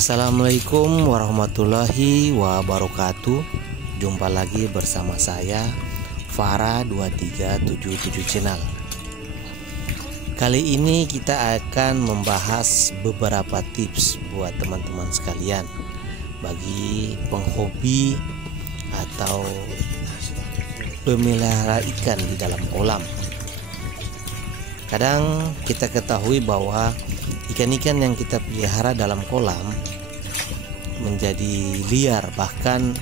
Assalamualaikum warahmatullahi wabarakatuh. Jumpa lagi bersama saya Farah 2377 Channel. Kali ini kita akan membahas beberapa tips buat teman-teman sekalian bagi penghobi atau pemelihara ikan di dalam kolam. Kadang kita ketahui bahwa ikan-ikan yang kita pelihara dalam kolam menjadi liar, bahkan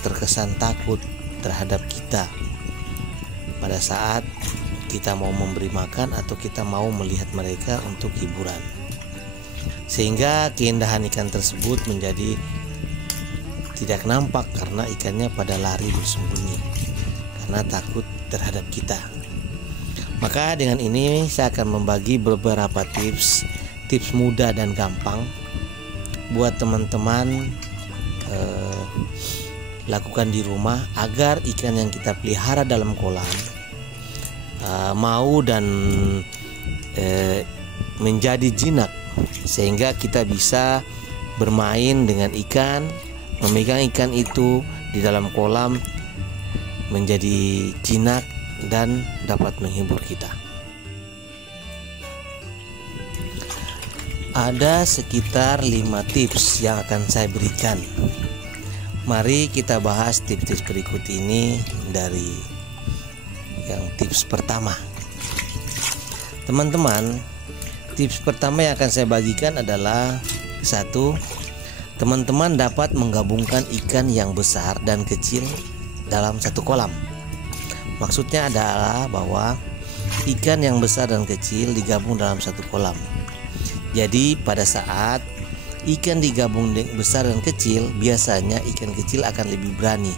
terkesan takut terhadap kita pada saat kita mau memberi makan atau kita mau melihat mereka untuk hiburan, sehingga keindahan ikan tersebut menjadi tidak nampak karena ikannya pada lari bersembunyi karena takut terhadap kita. Maka dengan ini saya akan membagi beberapa tips mudah dan gampang buat teman-teman lakukan di rumah agar ikan yang kita pelihara dalam kolam mau dan menjadi jinak, sehingga kita bisa bermain dengan ikan, memegang ikan itu di dalam kolam menjadi jinak dan dapat menghibur kita. Ada sekitar 5 tips yang akan saya berikan. Mari kita bahas tips-tips berikut ini. Dari yang tips pertama, teman-teman, tips pertama yang akan saya bagikan adalah: 1. Teman-teman dapat menggabungkan ikan yang besar dan kecil dalam satu kolam. Maksudnya adalah bahwa ikan yang besar dan kecil digabung dalam satu kolam. Jadi pada saat ikan digabung besar dan kecil, biasanya ikan kecil akan lebih berani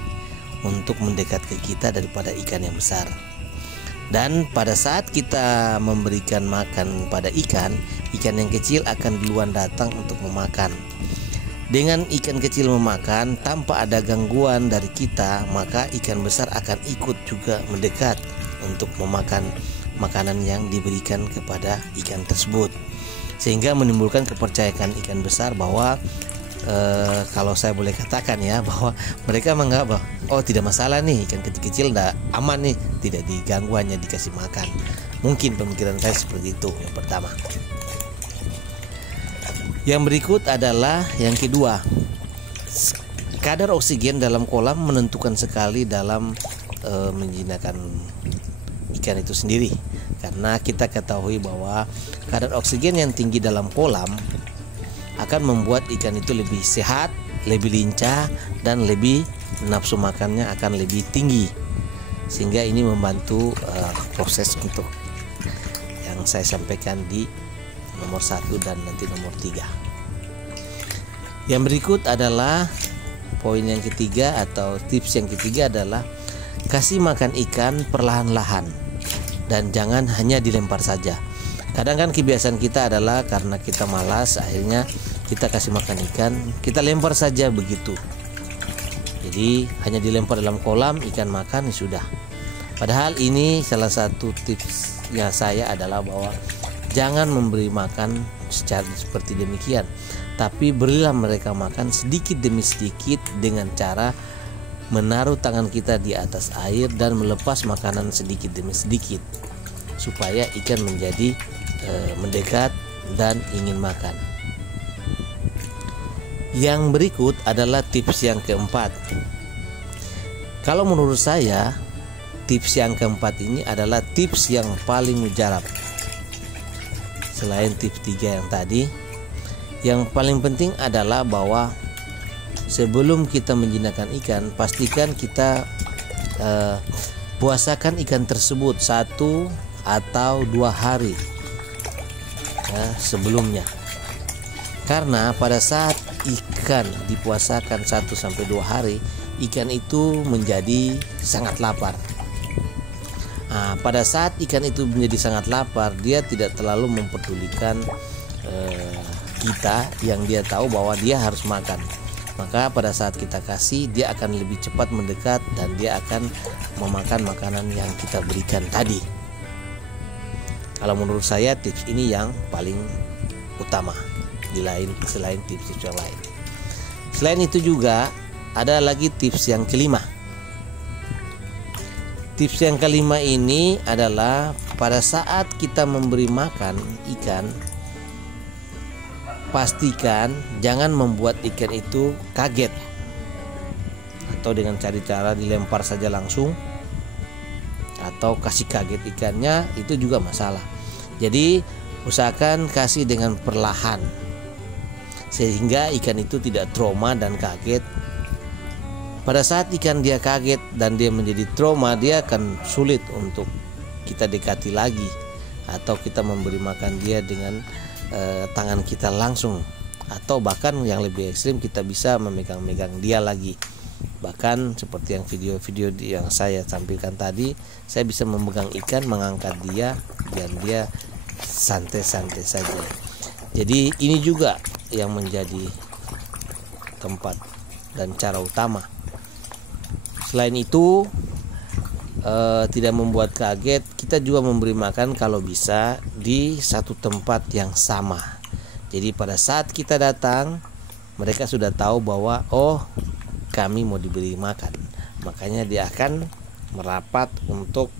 untuk mendekat ke kita daripada ikan yang besar. Dan pada saat kita memberikan makan pada ikan yang kecil akan duluan datang untuk memakan. Dengan ikan kecil memakan tanpa ada gangguan dari kita, maka ikan besar akan ikut juga mendekat untuk memakan makanan yang diberikan kepada ikan tersebut, sehingga menimbulkan kepercayaan ikan besar bahwa kalau saya boleh katakan ya, bahwa mereka menganggap bahwa oh, tidak masalah nih, ikan kecil-kecil udah aman nih, tidak diganggu, hanya dikasih makan. Mungkin pemikiran saya seperti itu, yang pertama. Yang berikut adalah yang kedua, kadar oksigen dalam kolam menentukan sekali dalam menjinakkan ikan itu sendiri. Karena kita ketahui bahwa kadar oksigen yang tinggi dalam kolam akan membuat ikan itu lebih sehat, lebih lincah, dan lebih nafsu makannya akan lebih tinggi, sehingga ini membantu proses untuk yang saya sampaikan di nomor 1 dan nanti nomor 3. Yang berikut adalah poin yang ketiga atau tips yang ketiga adalah kasih makan ikan perlahan-lahan dan jangan hanya dilempar saja. Kadang kan kebiasaan kita adalah karena kita malas, akhirnya kita kasih makan ikan, kita lempar saja begitu. Jadi hanya dilempar dalam kolam, ikan makan sudah. Padahal ini salah satu tipsnya saya adalah bahwa jangan memberi makan secara seperti demikian, tapi berilah mereka makan sedikit demi sedikit dengan cara menaruh tangan kita di atas air dan melepas makanan sedikit demi sedikit, supaya ikan menjadi mendekat dan ingin makan. Yang berikut adalah tips yang keempat. Kalau menurut saya, tips yang keempat ini adalah tips yang paling mujarab. Selain tips 3 yang tadi, yang paling penting adalah bahwa sebelum kita menjinakkan ikan, pastikan kita puasakan ikan tersebut 1 atau 2 hari sebelumnya. Karena pada saat ikan dipuasakan 1 sampai 2 hari, ikan itu menjadi sangat lapar. Pada saat ikan itu menjadi sangat lapar, dia tidak terlalu mempedulikan kita, yang dia tahu bahwa dia harus makan. Maka pada saat kita kasih, dia akan lebih cepat mendekat dan dia akan memakan makanan yang kita berikan tadi. Kalau menurut saya tips ini yang paling utama. selain tips-tips yang lain. Selain itu juga ada lagi tips yang kelima. Tips yang kelima ini adalah pada saat kita memberi makan ikan, pastikan jangan membuat ikan itu kaget, atau dengan cari cara dilempar saja langsung, atau kasih kaget ikannya, itu juga masalah. Jadi usahakan kasih dengan perlahan sehingga ikan itu tidak trauma dan kaget. Pada saat ikan dia kaget dan dia menjadi trauma, dia akan sulit untuk kita dekati lagi, atau kita memberi makan dia dengan tangan kita langsung, atau bahkan yang lebih ekstrim kita bisa memegang-megang dia lagi. Bahkan seperti yang video-video yang saya tampilkan tadi, saya bisa memegang ikan, mengangkat dia, dan dia santai-santai saja. Jadi ini juga yang menjadi tempat dan cara utama. Selain itu, tidak membuat kaget, kita juga memberi makan kalau bisa di satu tempat yang sama. Jadi pada saat kita datang, mereka sudah tahu bahwa oh, kami mau diberi makan. Makanya dia akan merapat untuk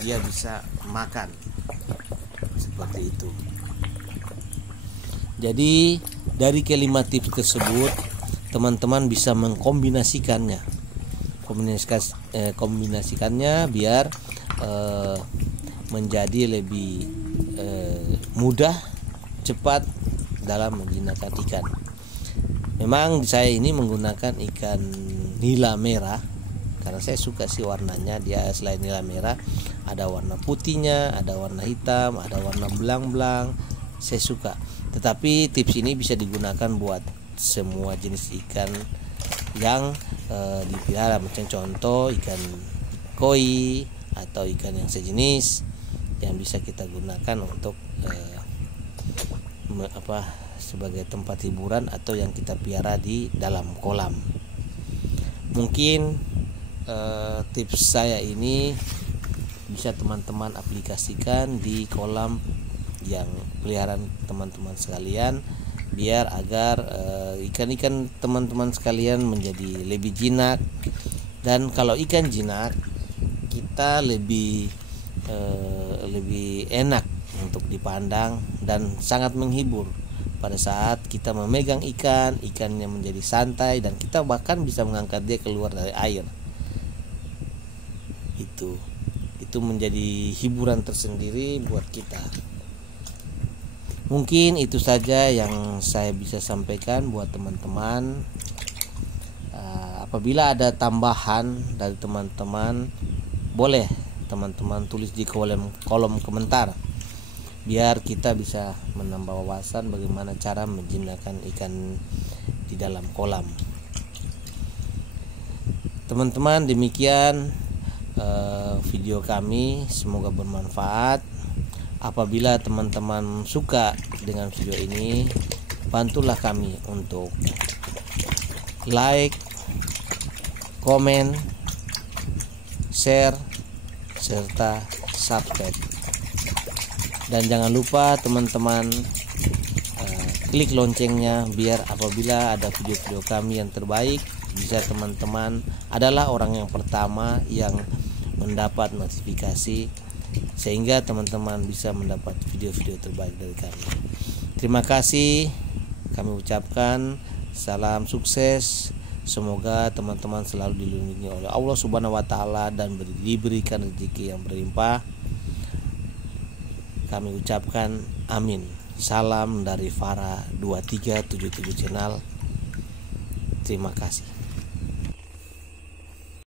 dia bisa makan, seperti itu. Jadi dari kelima tips tersebut, teman-teman bisa mengkombinasikannya, biar menjadi lebih mudah, cepat dalam menjinakkan ikan. Memang saya ini menggunakan ikan nila merah karena saya suka sih warnanya. Dia selain nila merah ada warna putihnya, ada warna hitam, ada warna belang-belang. Saya suka. Tetapi tips ini bisa digunakan buat semua jenis ikan yang dipelihara, macam contoh ikan koi atau ikan yang sejenis yang bisa kita gunakan untuk sebagai tempat hiburan atau yang kita pelihara di dalam kolam. Mungkin tips saya ini bisa teman-teman aplikasikan di kolam yang peliharaan teman-teman sekalian, biar agar ikan-ikan teman-teman sekalian menjadi lebih jinak. Dan kalau ikan jinak, kita lebih enak untuk dipandang dan sangat menghibur pada saat kita memegang ikannya menjadi santai, dan kita bahkan bisa mengangkat dia keluar dari air. Itu menjadi hiburan tersendiri buat kita. Mungkin itu saja yang saya bisa sampaikan buat teman-teman. Apabila ada tambahan dari teman-teman, boleh teman-teman tulis di kolom komentar, biar kita bisa menambah wawasan bagaimana cara menjinakkan ikan di dalam kolam. Teman-teman, demikian video kami, semoga bermanfaat. Apabila teman-teman suka dengan video ini, bantulah kami untuk like, komen, share, serta subscribe. Dan jangan lupa teman-teman klik loncengnya, biar apabila ada video-video kami yang terbaik, bisa teman-teman adalah orang yang pertama yang mendapat notifikasi, sehingga teman-teman bisa mendapat video-video terbaik dari kami. Terima kasih kami ucapkan, salam sukses. Semoga teman-teman selalu dilindungi oleh Allah Subhanahu wa taala dan diberikan rezeki yang berlimpah. Kami ucapkan amin. Salam dari Farah 2377 Channel. Terima kasih.